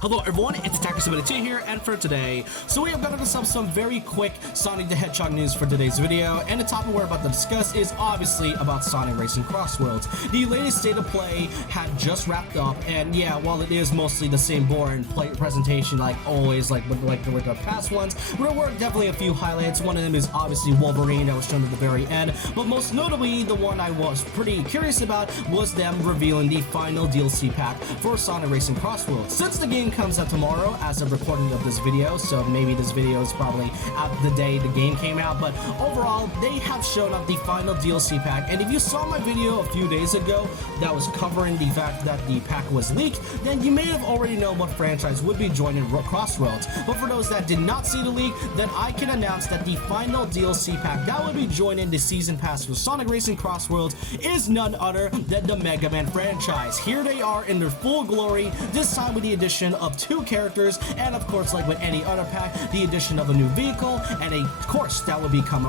Hello everyone, it's Attacker72 here, and for today, we have got some very quick Sonic the Hedgehog news for today's video, and the topic we're about to discuss is obviously about Sonic Racing Crossworlds. The latest state of play had just wrapped up, and yeah, while it is mostly the same boring presentation like always, like with the past ones, there were definitely a few highlights. One of them is obviously Wolverine that was shown at the very end, but most notably, the one I was pretty curious about was them revealing the final DLC pack for Sonic Racing Crossworlds. Since the game comes out tomorrow as of recording of this video, so maybe this video is probably out the day the game came out, but overall they have shown up the final DLC pack. And if you saw my video a few days ago that was covering the fact that the pack was leaked, then you may have already known what franchise would be joining Crossworlds. But for those that did not see the leak, then I can announce that the final DLC pack that would be joining the season pass for Sonic Racing Crossworlds is none other than the Mega Man franchise. Here they are in their full glory, this time with the addition of 2 characters, and of course, like with any other pack, the addition of a new vehicle, and of course that would come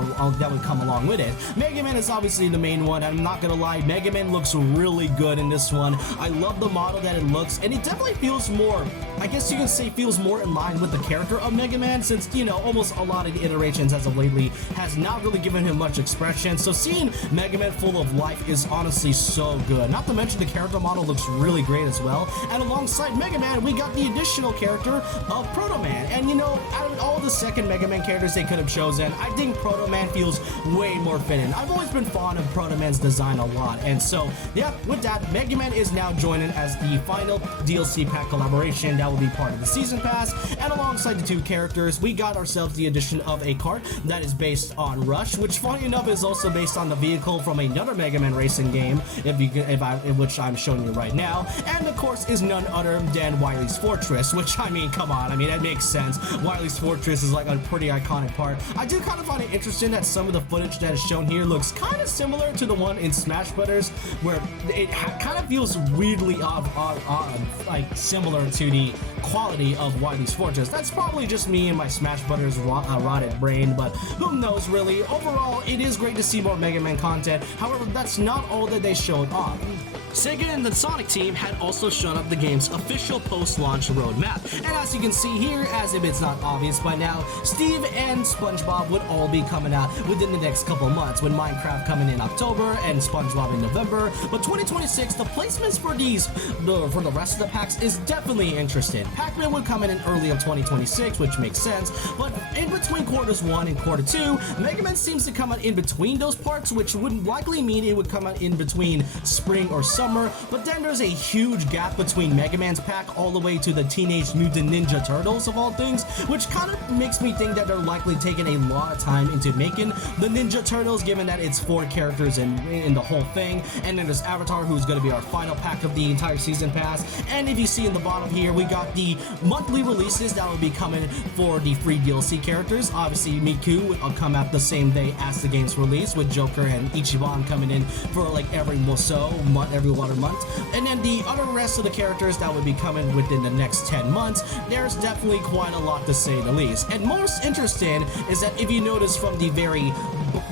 along with it. Mega Man is obviously the main one. I'm not gonna lie, Mega Man looks really good in this one. I love the model that it looks, and it definitely feels more, I guess you can say, feels more in line with the character of Mega Man, since, you know, almost a lot of the iterations as of lately has not really given him much expression. So seeing Mega Man full of life is honestly so good. Not to mention the character model looks really great as well. And alongside Mega Man, we got the additional character of Proto Man. And you know, out of all the second Mega Man characters they could have chosen, I think Proto Man feels way more fitting. I've always been fond of Proto Man's design a lot, and so yeah, with that, Mega Man is now joining as the final DLC pack collaboration that will be part of the season pass. And alongside the 2 characters, we got ourselves the addition of a kart that is based on Rush, which funny enough is also based on the vehicle from another Mega Man racing game, which I'm showing you right now, and of course is none other than Wily's Fortress, which, I mean, come on, I mean, that makes sense. Wily's Fortress is like a pretty iconic part. I do kind of find it interesting that some of the footage that is shown here looks kind of similar to the one in Smash Brothers, where it kind of feels weirdly like similar to the quality of Wily's Fortress. That's probably just me and my Smash Brothers rotted brain, but who knows really. Overall, it is great to see more Mega Man content. However, that's not all that they showed off. SEGA and the Sonic Team had also shown up the game's official post-launch roadmap, and as you can see here, as if it's not obvious by now, Steve and SpongeBob would all be coming out within the next couple months, with Minecraft coming in October and SpongeBob in November. But 2026, the placements for the rest of the packs is definitely interesting. Pac-Man would come in early of 2026, which makes sense, but in between quarters 1 and quarter 2, Mega Man seems to come out in between those parts, which would likely mean it would come out in between spring or summer. But then there's a huge gap between Mega Man's pack all the way to the Teenage Mutant Ninja Turtles of all things, which kind of makes me think that they're likely taking a lot of time into making the Ninja Turtles, given that it's 4 characters in the whole thing. And then there's Avatar, who's going to be our final pack of the entire season pass. And if you see in the bottom here, we got the monthly releases that will be coming for the free DLC characters. Obviously, Miku will come out the same day as the game's release, with Joker and Ichiban coming in for like every other month. And then the other rest of the characters that would be coming within the next 10 months, there's definitely quite a lot to say the least. And most interesting is that if you notice from the very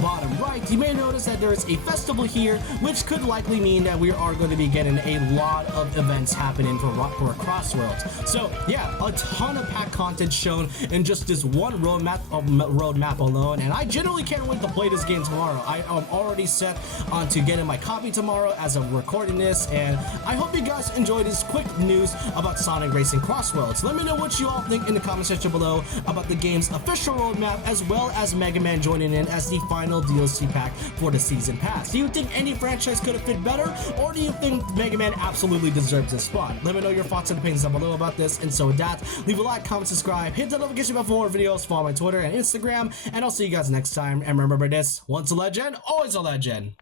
bottom right, you may notice that there is a festival here, which could likely mean that we are going to be getting a lot of events happening for Crossworlds. So yeah, a ton of pack content shown in just this one roadmap alone, and I generally can't wait to play this game tomorrow. I am already set on to getting my copy tomorrow as of recording this, and I hope you guys enjoyed this quick news about Sonic Racing Crossworlds. Let me know what you all think in the comment section below about the game's official roadmap, as well as Mega Man joining in as the final DLC pack for the season pass. Do you think any franchise could have fit better, or do you think Mega Man absolutely deserves this spot? Let me know your thoughts in the opinions down below about this. And so with that, leave a like, comment, subscribe, hit the notification bell for more videos, follow my Twitter and Instagram, and I'll see you guys next time. And remember this, once a legend, always a legend.